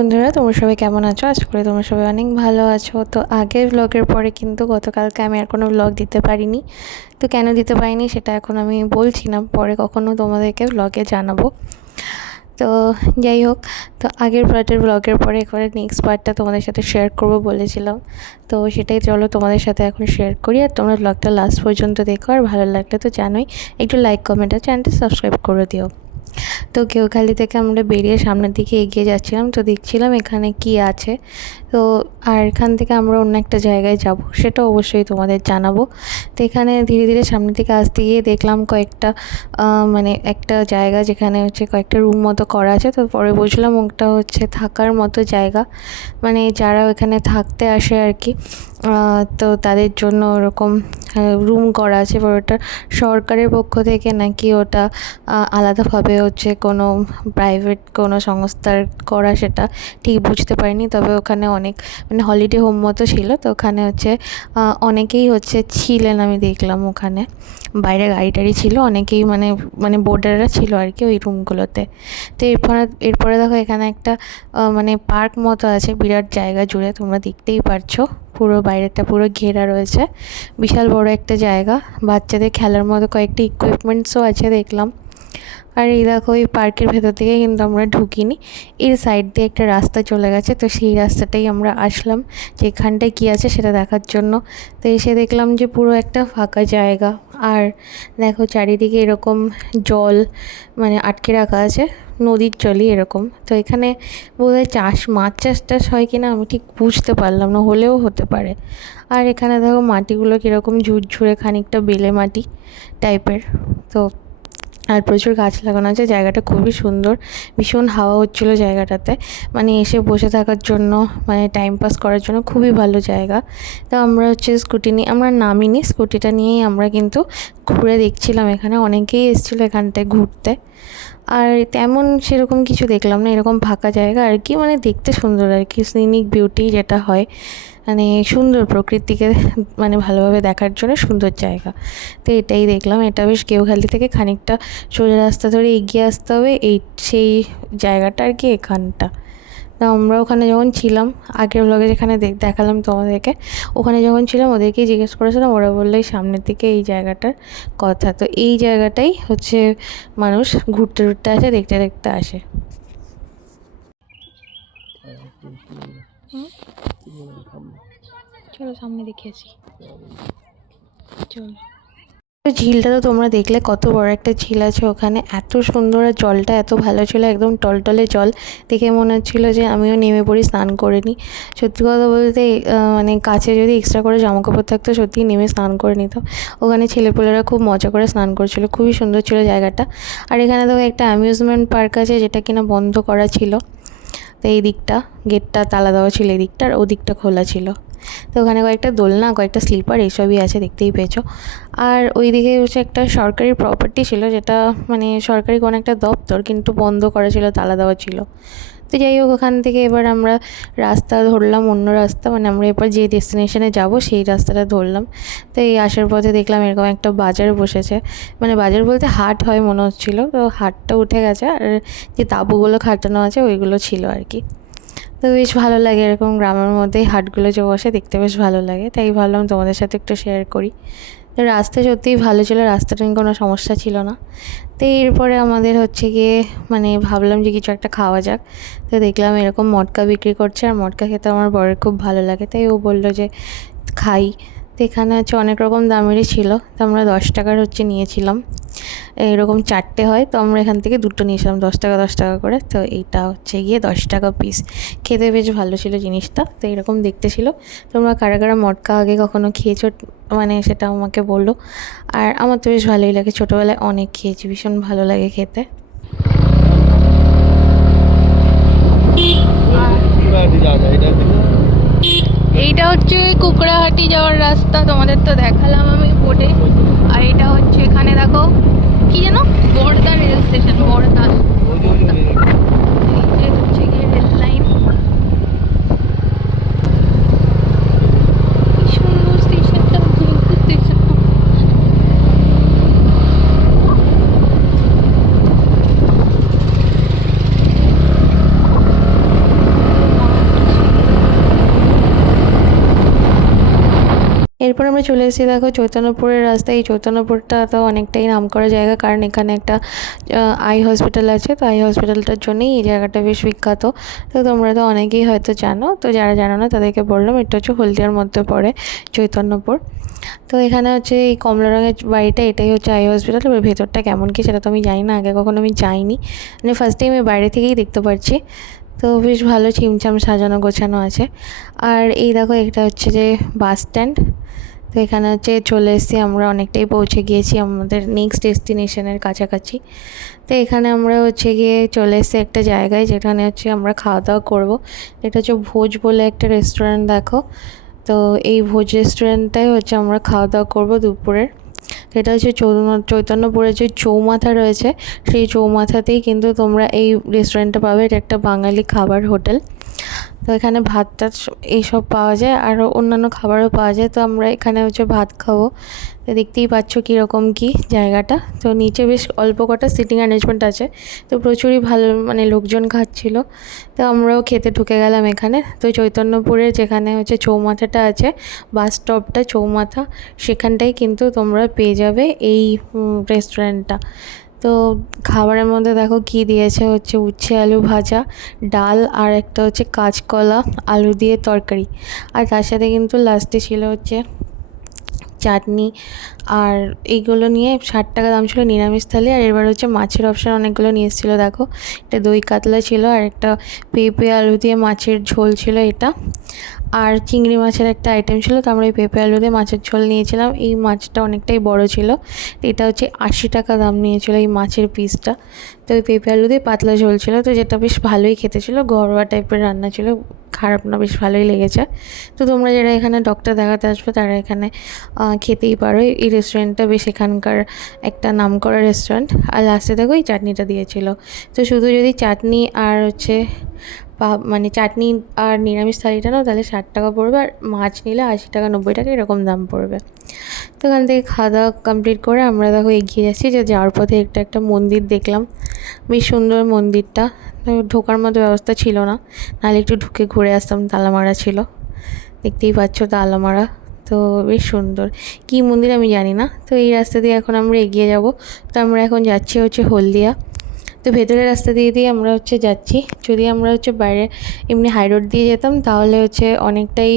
বন্ধুরা, তোমরা সবাই কেমন আছো? আশা করি তোমরা সবাই অনেক ভালো আছো। তো আগের ব্লগের পরে কিন্তু গতকালকে আমি আর কোনো ব্লগ দিতে পারিনি। তো কেন দিতে পারিনি সেটা এখন আমি বলছি না, পরে কখনো তোমাদেরকে ব্লগে জানাবো। তো যাই হোক, তো আগের পার্টের ব্লগের পরে এবারে নেক্সট পার্টটা তোমাদের সাথে শেয়ার করবো বলেছিলাম। তো সেটাই চলো তোমাদের সাথে এখন শেয়ার করি। আর তোমরা ব্লগটা লাস্ট পর্যন্ত দেখো, আর ভালো লাগলে তো জানোই একটু লাইক, কমেন্ট আর চ্যানেলটা সাবস্ক্রাইব করে দিও। তো কেউখালি থেকে আমরা বেরিয়ে সামনের দিকে এগিয়ে যাচ্ছিলাম, তো দেখছিলাম এখানে কি আছে। তো আর এখান থেকে আমরা অন্য একটা জায়গায় যাব, সেটা অবশ্যই তোমাদের জানাবো। তো এখানে ধীরে ধীরে সামনের দিকে আসতে গিয়ে দেখলাম কয়েকটা মানে একটা জায়গা যেখানে হচ্ছে কয়েকটা রুম মতো করা আছে। তো পরে বুঝলাম ওটা হচ্ছে থাকার মতো জায়গা, মানে যারা ওখানে থাকতে আসে আর কি, তো তাদের জন্য ওরকম রুম করা আছে। এবার ওটা সরকারের পক্ষ থেকে নাকি ওটা আলাদাভাবে হচ্ছে কোনো প্রাইভেট কোনো সংস্থার করা, সেটা ঠিক বুঝতে পারিনি। তবে ওখানে অনেক মানে হলিডে হোম মতো ছিল। তো ওখানে হচ্ছে অনেকেই হচ্ছে ছিলেন, আমি দেখলাম ওখানে বাইরে গাড়ি টাড়ি ছিল, অনেকেই মানে মানে বোর্ডাররা ছিল আর কি ওই রুমগুলোতে। তো এরপরে দেখো এখানে একটা মানে পার্ক মতো আছে বিরাট জায়গা জুড়ে, তোমরা দেখতেই পারছো পুরো বাইরেটা পুরো ঘেরা রয়েছে, বিশাল বড় একটা জায়গা। বাচ্চাদের খেলার মতো কয়েকটি ইকুইপমেন্টসও আছে দেখলাম। আর এই দেখো এই পার্কের ভেতর থেকে কিন্তু আমরা ঢুকিনি, এর সাইড দিয়ে একটা রাস্তা চলে গেছে। তো সেই রাস্তাটাই আমরা আসলাম যে এখানটায় কী আছে সেটা দেখার জন্য। তো এসে দেখলাম যে পুরো একটা ফাঁকা জায়গা, আর দেখো চারিদিকে এরকম জল মানে আটকে রাখা আছে, নদীর জলই এরকম। তো এখানে বোধহয় মাছ চাষ হয় কিনা আমি ঠিক বুঝতে পারলাম না, হলেও হতে পারে। আর এখানে দেখো মাটিগুলো কীরকম ঝুরঝুরে, খানিকটা বেলে মাটি টাইপের। তো আর প্রচুর গাছ লাগানো আছে, জায়গাটা খুবই সুন্দর, ভীষণ হাওয়া হচ্ছিলো জায়গাটাতে, মানে এসে বসে থাকার জন্য মানে টাইম পাস করার জন্য খুবই ভালো জায়গা। তো আমরা হচ্ছে স্কুটি নিয়ে আমরা নামিনি, স্কুটিটা নিয়েই আমরা কিন্তু ঘুরে দেখছিলাম। এখানে অনেকেই এসেছিলো এখানটায় ঘুরতে, আর তেমন সেরকম কিছু দেখলাম না, এরকম ফাঁকা জায়গা আর কি, মানে দেখতে সুন্দর আর কি, সিনিক বিউটি যেটা হয়, মানে সুন্দর প্রকৃতিকে মানে ভালোভাবে দেখার জন্য সুন্দর জায়গা। তো এটাই দেখলাম। এটা বেশ কেউখালি থেকে খানিকটা সোজা রাস্তা ধরে এগিয়ে আসতে হবে, এই সেই জায়গাটা আর কি এখানটা। তো আমরা ওখানে যখন ছিলাম, আগের ব্লগে যেখানে দেখালাম তোমাদেরকে, ওখানে যখন ছিলাম ওদেরকেই জিজ্ঞেস করেছিলাম, ওরা বললো এই সামনের দিকে এই জায়গাটার কথা। তো এই জায়গাটাই হচ্ছে মানুষ ঘুরতে ঘুরতে আসে, দেখতে দেখতে আসে। চলো সামনে দেখে আসি, চলো। ঝিলটা তো তোমরা দেখলে, কত বড় একটা ঝিল আছে ওখানে, এত সুন্দর, আর জলটা এত ভালো ছিল, একদম টলটলে জল, দেখে মনে হচ্ছিলো যে আমিও নেমে পড়ি, স্নান করে নিই। সত্যি কথা বলতে মানে কাছে যদি এক্সট্রা করে জামাকাপড় থাকতো সত্যিই নেমে স্নান করে নিতাম। ওখানে ছেলেপুলেরা খুব মজা করে স্নান করছিলো, খুবই সুন্দর ছিল জায়গাটা। আর এখানে তো একটা অ্যামিউজমেন্ট পার্ক আছে যেটা কিনা বন্ধ করা ছিল। তো এই দিকটা গেটটা তালা দেওয়া ছিল, এই দিকটা, আর ওদিকটা খোলা ছিল। তো ওখানে কয়েকটা দোলনা, কয়েকটা স্লিপার এইসবই আছে, দেখতেই পেয়েছো। আর ওই দিকে হচ্ছে একটা সরকারি প্রপার্টি ছিল, যেটা মানে সরকারি কোনো একটা দপ্তর, কিন্তু বন্ধ করা ছিল, তালা দেওয়া ছিল। তো যাই হোক, ওখান থেকে এবার আমরা রাস্তা ধরলাম, অন্য রাস্তা, মানে আমরা এবার যে ডেস্টিনেশনে যাব সেই রাস্তাটা ধরলাম। তো এই আসার পথে দেখলাম এরকম একটা বাজার বসেছে, মানে বাজার বলতে হাট হয় মনে হচ্ছিলো। তো হাটটা উঠে গেছে, আর যে তাঁবুগুলো খাটানো আছে ওইগুলো ছিল আর কি। তো বেশ ভালো লাগে এরকম গ্রামের মধ্যেই হাটগুলো যে বসে, দেখতে বেশ ভালো লাগে, তাই ভাবলাম তোমাদের সাথে একটু শেয়ার করি। তো রাস্তা সত্যিই ভালো ছিল, রাস্তাটা নিয়ে কোনো সমস্যা ছিল না। তো এরপরে আমাদের হচ্ছে গিয়ে মানে ভাবলাম যে কিছু একটা খাওয়া যাক। তো দেখলাম এরকম মটকা বিক্রি করছে, আর মটকা খেতে আমার বরের খুব ভালো লাগে, তাই ও বললো যে খাই। তো এখানে হচ্ছে অনেক রকম দামেরই ছিল, তো আমরা 10 টাকার হচ্ছে নিয়েছিলাম, এরকম 4টে হয়, তো আমরা এখান থেকে 2টো নিয়েছিলাম 10 টাকা 10 টাকা করে। তো এইটা হচ্ছে গিয়ে 10 টাকা পিস, খেতে বেশ ভালো ছিল জিনিসটা। তো এরকম দেখতে ছিল। তোমরা কারা কারা মটকা আগে কখনো খেয়েছো মানে সেটা আমাকে বলো। আর আমার তো বেশ ভালোই লাগে, ছোটোবেলায় অনেক খেয়েছি, ভীষণ ভালো লাগে খেতে। এইটা হচ্ছে কুকড়াহাটি যাওয়ার রাস্তা, তোমাদের তো দেখালাম আমি বোর্ডে। আর এটা হচ্ছে এখানে দেখো কি যেন বড়দা রেল স্টেশন, বড়দা হচ্ছে গিয়ে রেল লাইন। সুন্দর স্টেশনটা, স্টেশন। আমরা চলে এসেছি দেখো চৈতন্যপুরের রাস্তায়। এই চৈতন্যপুরটা তো অনেকটাই নামকরা জায়গা, কারণ এখানে একটা আই হসপিটাল আছে। তো আই হসপিটালটার জন্যই এই জায়গাটা বেশ বিখ্যাত। তো তোমরা তো অনেকেই হয়তো জানো, তো যারা জানো না তাদেরকে বললাম, এটা হচ্ছে হলদিয়ার মধ্যে পড়ে চৈতন্যপুর। তো এখানে হচ্ছে এই কমলা রঙের বাড়িটা, এটাই হচ্ছে আই হসপিটাল। এবার ভেতরটা কেমন কি সেটা তো আমি জানি না, আগে কখনো আমি যাইনি, মানে ফার্স্ট টাইম আমি বাইরে থেকেই দেখতে পাচ্ছি। তো বেশ ভালো ছিমছাম সাজানো গোছানো আছে। আর এই দেখো এটা হচ্ছে যে বাস স্ট্যান্ড। তো এখানে হচ্ছে চলে এসেছি আমরা, অনেকটাই পৌঁছে গিয়েছি আমাদের নেক্সট ডেস্টিনেশনের কাছাকাছি। তো এখানে আমরা হচ্ছে গিয়ে চলে এসেছি একটা জায়গায়, যেখানে হচ্ছে আমরা খাওয়া দাওয়া করবো। এটা হচ্ছে ভোজ বলে একটা রেস্টুরেন্ট দেখো। তো এই ভোজ রেস্টুরেন্টটাই হচ্ছে আমরা খাওয়া দাওয়া করবো দুপুরের। এটা হচ্ছে চৈতন্যপুরের যে চৌমাথা রয়েছে, সেই চৌমাথাতেই কিন্তু তোমরা এই রেস্টুরেন্টটা পাবে। এটা একটা বাঙালি খাবার হোটেল। তো এখানে ভাত টাত এইসব পাওয়া যায়, আরও অন্যান্য খাবারও পাওয়া যায়। তো আমরা এখানে হচ্ছে ভাত খাবো। তো দেখতেই পাচ্ছ কীরকম কী জায়গাটা। তো নিচে বেশ অল্প কটা সিটিং অ্যারেঞ্জমেন্ট আছে, তো প্রচুরই ভালো, মানে লোকজন খাচ্ছিল। তো আমরাও খেতে ঢুকে গেলাম এখানে। তো চৈতন্যপুরের যেখানে হচ্ছে চৌমাথাটা আছে, বাস স্টপটা চৌমাথা, সেখানটাই কিন্তু তোমরা পেয়ে যাবে এই রেস্টুরেন্টটা। তো খাবারের মধ্যে দেখো কি দিয়েছে, হচ্ছে উচ্ছে আলু ভাজা, ডাল, আর একটা হচ্ছে কাঁচকলা আলু দিয়ে তরকারি। আর তার সাথে কিন্তু লাস্টে ছিল হচ্ছে চাটনি। আর এইগুলো নিয়ে 60 টাকা দাম ছিল নিরামিষ থালি। আর এবার হচ্ছে মাছের অপশান অনেকগুলো নিয়ে এসেছিলো দেখো। এটা দই কাতলা ছিল, আর একটা পেঁপে আলু দিয়ে মাছের ঝোল ছিল এটা। আর চিংড়ি মাছের একটা আইটেম ছিল। তো আমরা এই পেঁপে আলু দিয়ে মাছের ঝোল নিয়েছিলাম। এই মাছটা অনেকটাই বড় ছিল, এটা হচ্ছে 80 টাকা দাম নিয়েছিল এই মাছের পিসটা। তো ওই পেঁপে আলু দিয়ে পাতলা ঝোল ছিল, তো যেটা বেশ ভালোই খেতে ছিল, ঘরোয়া টাইপের রান্না ছিল, খারাপ না, বেশ ভালোই লেগেছে। তো তোমরা যারা এখানে ডক্টর দেখাতে আসবে তারা এখানে খেতেই পারো। এই রেস্টুরেন্টটা বেশ এখানকার একটা নামকরা রেস্টুরেন্ট। আর লাস্টে দেখো এই চাটনিটা দিয়েছিল। তো শুধু যদি চাটনি আর হচ্ছে মানে চাটনি আর নিরামিষ থালিটা নাও তাহলে 60 টাকা পড়বে, আর মাছ নিলে 80 টাকা 90 টাকা এরকম দাম পড়বে। তো এখান থেকে খাওয়া দাওয়া কমপ্লিট করে আমরা দেখো এগিয়ে যাচ্ছি। যে যাওয়ার পথে একটা মন্দির দেখলাম, বেশ সুন্দর মন্দিরটা। ঢোকার মতো ব্যবস্থা ছিল না, নাহলে একটু ঢুকে ঘুরে আসতাম, তালা মারা ছিল, দেখতেই পাচ্ছ তালা মারা। তো বেশ সুন্দর, কী মন্দির আমি জানি না। তো এই রাস্তা দিয়ে এখন আমরা এগিয়ে যাব। তো আমরা এখন যাচ্ছি হচ্ছে হলদিয়া। তো ভেতরের রাস্তা দিয়ে আমরা হচ্ছে যাচ্ছি। যদি আমরা হচ্ছে বাইরে এমনি হাই রোড দিয়ে যেতাম তাহলে হচ্ছে অনেকটাই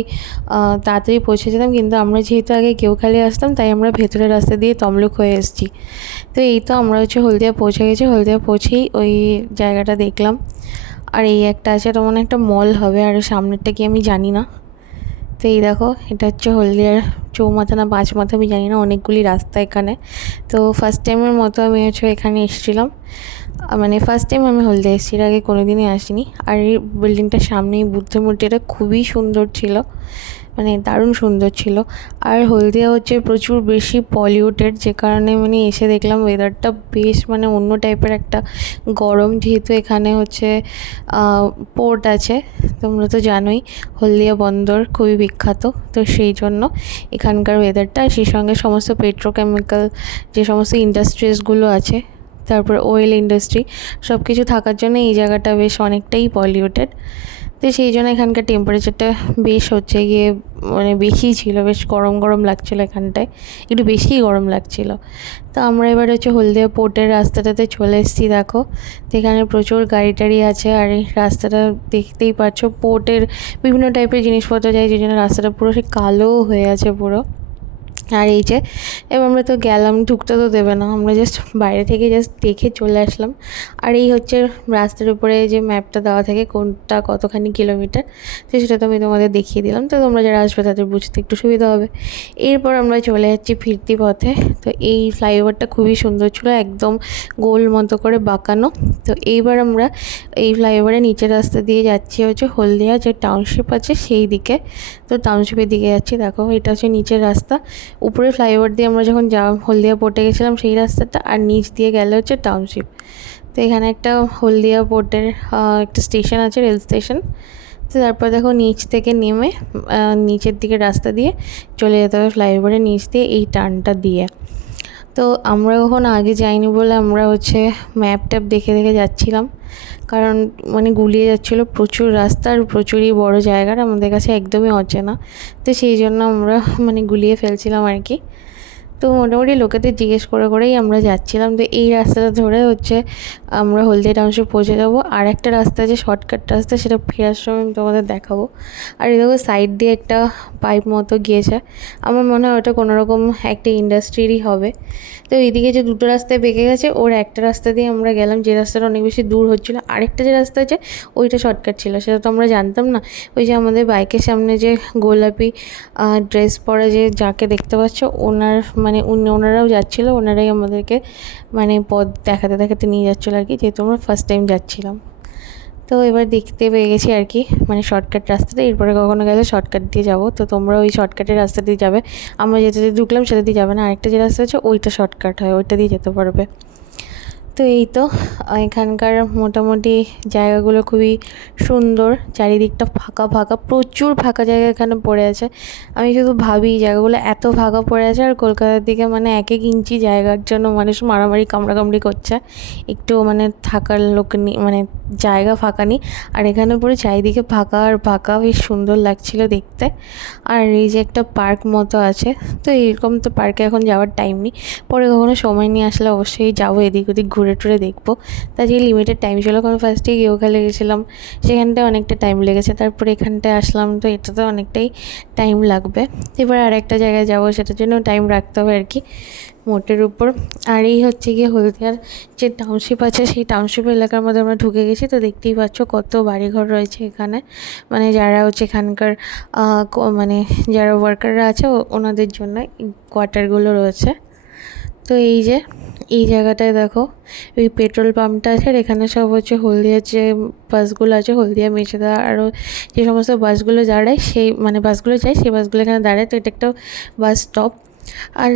তাড়াতাড়ি পৌঁছে যেতাম, কিন্তু আমরা যেহেতু আগে কেউখালি আসতাম তাই আমরা ভেতরের রাস্তা দিয়ে তমলুক হয়ে এসেছি। তো এই তো আমরা হচ্ছে হলদিয়া পৌঁছে গেছি। হলদিয়া পৌঁছেই ওই জায়গাটা দেখলাম। আর এই একটা আছে, এটা মনে একটা মল হবে, আর সামনেরটা কি আমি জানি না। তো এই দেখো এটা হচ্ছে হলদিয়ার চৌমাথা না পাঁচ মাথা আমি জানি না, অনেকগুলি রাস্তা এখানে। তো ফার্স্ট টাইমের মতো আমি হচ্ছে এখানে এসেছিলাম, মানে ফার্স্ট টাইম আমি হলদিয়া এসেছি, এর আগে কোনো দিনই আসিনি। আর এই বিল্ডিংটার সামনে এই বুদ্ধ মূর্তিটা খুবই সুন্দর ছিল, মানে দারুণ সুন্দর ছিল। আর হলদিয়া হচ্ছে প্রচুর বেশি পলিউটেড, যে কারণে মানে এসে দেখলাম ওয়েদারটা বেশ মানে অন্য টাইপের একটা গরম, যেহেতু এখানে হচ্ছে পোর্ট আছে, তোমরা তো জানোই হলদিয়া বন্দর খুবই বিখ্যাত। তো সেই জন্য এখানকার ওয়েদারটা, সেই সঙ্গে সমস্ত পেট্রোকেমিক্যাল যে সমস্ত ইন্ডাস্ট্রিজগুলো আছে, তারপর অয়েল ইন্ডাস্ট্রি, সব কিছু থাকার জন্য এই জায়গাটা বেশ অনেকটাই পলিউটেড। তো সেই জন্য এখানকার টেম্পারেচারটা বেশ হচ্ছে গিয়ে মানে বেশিই ছিল, বেশ গরম গরম লাগছিলো এখানটায়, একটু বেশিই গরম লাগছিলো। তো আমরা এবার হচ্ছে হলদিয়া পোর্টের রাস্তাটাতে চলে এসেছি দেখো। তো এখানে প্রচুর গাড়ি টাড়ি আছে, আর এই রাস্তাটা দেখতেই পাচ্ছ পোর্টের বিভিন্ন টাইপের জিনিসপত্র যায়, যে জন্য রাস্তাটা পুরো সে কালো হয়ে আছে পুরো। আর এই যে এবার আমরা তো গেলাম, ঢুকতে তো দেবে না, আমরা জাস্ট বাইরে থেকে জাস্ট দেখে চলে আসলাম। আর এই হচ্ছে রাস্তার উপরে যে ম্যাপটা দেওয়া থাকে কোনটা কতখানি কিলোমিটার, তো সেটা তো আমি তোমাদের দেখিয়ে দিলাম। তো তোমরা যারা আসবে তাদের বুঝতে একটু সুবিধা হবে। এরপর আমরা চলে যাচ্ছি ফিরতি পথে। তো এই ফ্লাইওভারটা খুবই সুন্দর ছিল, একদম গোল মতো করে বাঁকানো। তো এইবার আমরা এই ফ্লাইওভারের নিচের রাস্তা দিয়ে যাচ্ছি হচ্ছে হলদিয়া যে টাউনশিপ আছে সেই দিকে। তো টাউনশিপের দিকে যাচ্ছি দেখো, এটা হচ্ছে নিচের রাস্তা। উপরে ফ্লাইওভার দিয়ে আমরা যখন হলদিয়া পোর্টে গেছিলাম সেই রাস্তাটা, আর নিচ দিয়ে গেলে হচ্ছে টাউনশিপ। তো এখানে একটা হলদিয়া পোর্টের একটা স্টেশন আছে, রেল স্টেশন। তো তারপর দেখো নিচ থেকে নেমে নিচের দিকে রাস্তা দিয়ে চলে যেতে হবে ফ্লাইওভারের নিচ দিয়ে এই টার্নটা দিয়ে। তো আমরা কখনো আগে যাইনি বলে আমরা হচ্ছে ম্যাপ ট্যাপ দেখে দেখে যাচ্ছিলাম, কারণ মানে গুলিয়ে যাচ্ছিলো প্রচুর রাস্তা আর প্রচুরই বড় জায়গার আমাদের কাছে একদমই অচেনা, তো সেই জন্য আমরা মানে গুলিয়ে ফেলছিলাম আর কি। তো মোটামুটি লোকেদের জিজ্ঞেস করে করেই আমরা যাচ্ছিলাম। তো এই রাস্তাটা ধরে হচ্ছে আমরা হলদিয়া টাউনশিপ পৌঁছে যাবো। আর একটা রাস্তা আছে শর্টকাট রাস্তা, সেটা ফেরার সময় আমি তোমাদের দেখাবো। আর এই দেখো সাইড দিয়ে একটা পাইপ মতো গিয়েছে, আমার মনে হয় ওটা কোনোরকম একটা ইন্ডাস্ট্রিরই হবে। তো এইদিকে যে দুটো রাস্তায় বেঁকে গেছে, ওর একটা রাস্তা দিয়ে আমরা গেলাম, যে রাস্তাটা অনেক বেশি দূর হচ্ছিলো। আরেকটা যে রাস্তা আছে ওইটা শর্টকাট ছিল, সেটা তো আমরা জানতাম না। ওই যে আমাদের বাইকের সামনে যে গোলাপি ড্রেস পরা যে যাকে দেখতে পাচ্ছ, ওনার মানে ওনারাও যাচ্ছিলো, ওনারাই আমাদেরকে মানে পথ দেখাতে দেখাতে নিয়ে যাচ্ছিলো আর কি, যেহেতু আমরা ফার্স্ট টাইম যাচ্ছিলাম। তো এবার দেখতে পেয়ে গেছি আর কি মানে শর্টকাট রাস্তাটা, এরপরে কখনো গেলে শর্টকাট দিয়ে যাবো। তো তোমরা ওই শর্টকাটের রাস্তা দিয়ে যাবে, আমরা যেটা দিয়ে ঢুকলাম সেটা দিয়ে যাবে না, আরেকটা যে রাস্তা আছে ওইটা শর্টকাট হয়, ওইটা দিয়ে যেতে পারবে। তো এই তো এখানকার মোটামুটি জায়গাগুলো খুবই সুন্দর, চারিদিকটা ফাঁকা ফাঁকা, প্রচুর ফাঁকা জায়গা এখানে পড়ে আছে। আমি শুধু ভাবি জায়গাগুলো এত ফাঁকা পড়ে আছে, আর কলকাতার দিকে মানে এক এক ইঞ্চি জায়গার জন্য মানুষ মারামারি কামড়াকামড়ি করছে, একটু মানে থাকার লোক নেই, মানে জায়গা ফাঁকা নেই। আর এখানে পুরো চারিদিকে ফাঁকা আর ফাঁকা, বেশ সুন্দর লাগছিল দেখতে। আর এই যে একটা পার্ক মতো আছে, তো এরকম তো পার্কে এখন যাওয়ার টাইম নেই, পরে কখনো সময় নিয়ে আসলে অবশ্যই যাবো, এদিক ওদিক ঘুরে টুরে দেখবো। তার যে লিমিটেড টাইম ছিল, কারণ ফার্স্টে ওখানে গেছিলাম, সেখানটায় অনেকটা টাইম লেগেছে, তারপরে এখানটায় আসলাম, তো এটাতে অনেকটাই টাইম লাগবে। এবার আরেকটা জায়গায় যাবো, সেটার জন্য টাইম রাখতে হবে আর কি মোটের উপর। আর এই হচ্ছে গিয়ে হলদিয়ার যে টাউনশিপ আছে, সেই টাউনশিপ এলাকার মধ্যে আমরা ঢুকে গেছি। তো দেখতেই পাচ্ছ কত বাড়িঘর রয়েছে এখানে, মানে যারা হচ্ছে এখানকার মানে যারা ওয়ার্কাররা আছে ওনাদের জন্য কোয়ার্টারগুলো রয়েছে। তো এই যে এই জায়গাটায় দেখো ওই পেট্রোল পাম্পটা আছে, আর এখানে সব হচ্ছে হলদিয়ার যে বাসগুলো আছে, হলদিয়া মেচেদা আরও যে সমস্ত বাসগুলো দাঁড়ায়, সেই মানে বাসগুলো যায় সেই বাসগুলো এখানে দাঁড়ায়। তো এটা একটা বাস স্টপ। আর